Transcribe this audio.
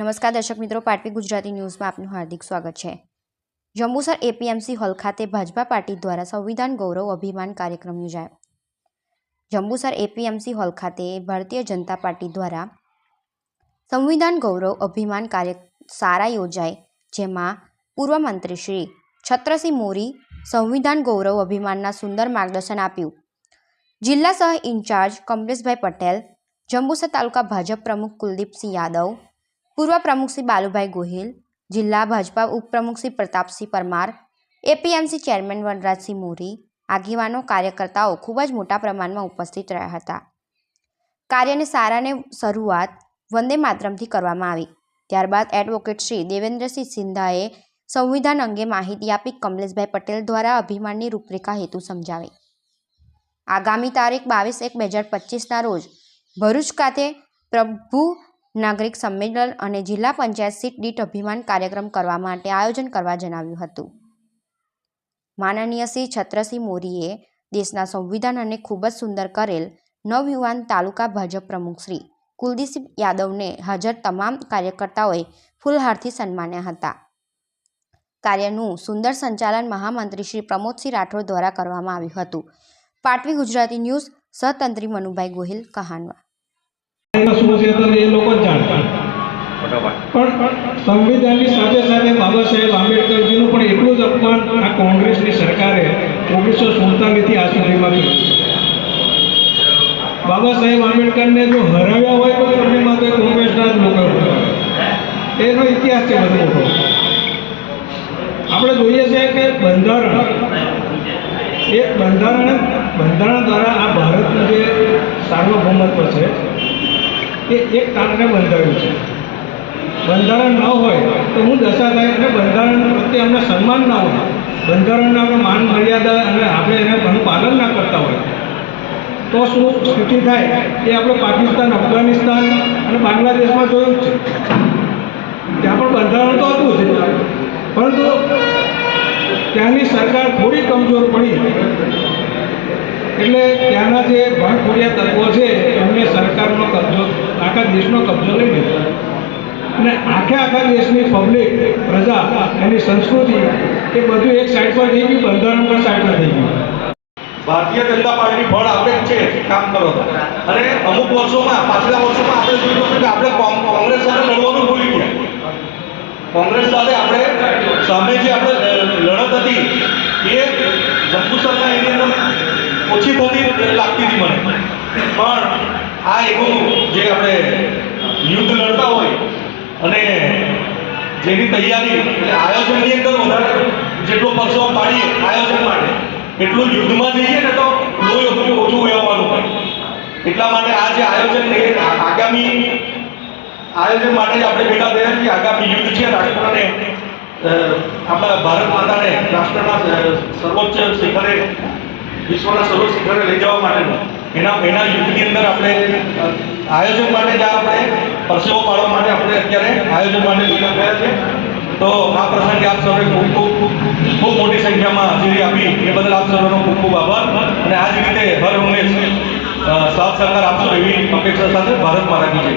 નમસ્કાર દર્શક મિત્રો, પાટવી ગુજરાતી ન્યૂઝમાં આપનું હાર્દિક સ્વાગત છે। જંબુસર એપીએમસી હોલ ખાતે ભાજપા પાર્ટી દ્વારા સંવિધાન ગૌરવ અભિમાન કાર્યક્રમ યોજાયો। જંબુસર એપીએમસી હોલ ખાતે ભારતીય જનતા પાર્ટી દ્વારા સંવિધાન ગૌરવ અભિમાન કાર્યશાળા યોજાઈ, જેમાં પૂર્વ મંત્રી શ્રી છત્રસિંહ મોરી સંવિધાન ગૌરવ અભિમાનના સુંદર માર્ગદર્શન આપ્યું। જિલ્લા સહ ઇન્ચાર્જ કમલેશભાઈ પટેલ, જંબુસર તાલુકા ભાજપ પ્રમુખ કુલદીપસિંહ યાદવ, પૂર્વ પ્રમુખ શ્રી બાલુભાઈ ગોહિલ, જિલ્લા ભાજપા ઉપપ્રમુખ શ્રી પ્રતાપસિંહ પરમાર, એપીએમસી ચેરમેન વનરાજસિંહ મોરી, આગેવાનો, કાર્યકર્તાઓ ખૂબ જ મોટા પ્રમાણમાં ઉપસ્થિત રહ્યા હતા। કાર્યશાળાની શરૂઆત વંદે માતરમથી કરવામાં આવી। ત્યારબાદ એડવોકેટ શ્રી દેવેન્દ્રસિંહ સિંધાએ સંવિધાન અંગે માહિતી આપી કમલેશભાઈ પટેલ દ્વારા અભિમાનની રૂપરેખા હેતુ સમજાવી। આગામી તારીખ 22/1/2025ના રોજ ભરૂચ ખાતે પ્રભુ નાગરિક સંમેલન અને જિલ્લા પંચાયત સીટ દીઠ અભિમાન કાર્યક્રમ કરવા માટે આયોજન કરવા જણાવ્યું હતું। માનનીય શ્રી છત્રસિંહ મોરીએ દેશના સંવિધાન અને ખૂબ જ સુંદર કરેલ નવયુવાન તાલુકા ભાજપ પ્રમુખ શ્રી કુલદીપસિંહ યાદવને હાજર તમામ કાર્યકર્તાઓએ ફૂલહારથી સન્માન્યા હતા। કાર્યનું સુંદર સંચાલન મહામંત્રી શ્રી પ્રમોદસિંહ રાઠોડ દ્વારા કરવામાં આવ્યું હતું। પાટવી ગુજરાતી ન્યૂઝ સહતંત્રી મનુભાઈ ગોહિલ, કહાનવા। संविधान साथे साथे बाबा साहेब आंबेडकरजीનું પણ એટલું જ અપમાન આ કોંગ્રેસની સરકારે 1947 आज સુધીમાં કર્યું। બાબા સાહેબ આંબેડકરને જો હરાવ્યા હોય તો સુધીમાં તો કોંગ્રેસના જ લોકો એનો ઇતિહાસ છે બધો મોટો। આપણે જોઈએ છે કે બંધારણ દ્વારા આ ભારતનું જે સાર્વભૌમત્વ છે એ એક કારણે બંધાયું છે। બંધારણ ન હોય તો હું દશા થાય અને બંધારણ પ્રત્યે અમને સન્માન ના હોય, બંધારણના આપણે માન મર્યાદા અને આપણે એનું પાલન ના કરતા હોય તો શું સ્થિતિ થાય એ આપણે પાકિસ્તાન, અફઘાનિસ્તાન અને બાંગ્લાદેશમાં જોયું જ છે। ત્યાં પણ બંધારણ તો હતું જ, પરંતુ ત્યાંની સરકાર થોડી કમજોર પડી એટલે ત્યાંના જે ભણખોડિયા તત્વો છે એમને સરકારનો કબજો, આખા દેશનો કબજો લઈ લીધો અને આખા દેશની પબ્લિક, પ્રજા, એની સંસ્કૃતિ એ બધું એક સાઈડ પર થઈ ગયું, બંધારણ પર સાઈડ પર થઈ ગયું। ભારતીય જનતા પાર્ટી ફળ આપે જ છે કામ કરો અને અમુક વર્ષોમાં, પાછલા વર્ષોમાં આપણે જોયું છે કે આપણે કોંગ્રેસ સાથે લડવાનું ભૂલી ગયા। કોંગ્રેસ સાથે આપણે સામે જે આપણે લડત હતી એ જંબુસરના એરિયામાં ઓછી થતી લાગતી હતી મને, પણ આ એવું જે આપણે યુદ્ધ લડતા હોય અને જેની તૈયારી એટલે આયોજનની અંદર વધારે જેટલો પરસો પાડીએ આયોજન માટે એટલું યુદ્ધમાં જઈએ ને તો લોહી ઓછું વહેવાનું હોય। એટલા માટે આ જે આયોજન આગામી આયોજન માટે જ આપણે ભેગા થયા છીએ। આગામી યુદ્ધ છે રાષ્ટ્રને, આપણા ભારત માતાને રાષ્ટ્રના સર્વોચ્ચ શિખરે, વિશ્વના સર્વોચ્ચ શિખરે લઈ જવા માટેનું એના યુદ્ધની અંદર આપણે આયોજન માટે જ આપણે પરસેવો પાડવા માટે આપણે અત્યારે આયોજન માટે ભેગા થયા છે। તો આ પ્રસંગે આપ સૌએ ખૂબ મોટી સંખ્યામાં હાજરી આપી એ બદલ આપ સૌનો ખૂબ આભાર અને આ જ રીતે હર હંમેશ સાથ સહકાર આપશો એવી અપેક્ષા સાથે ભારત માતા કી જય।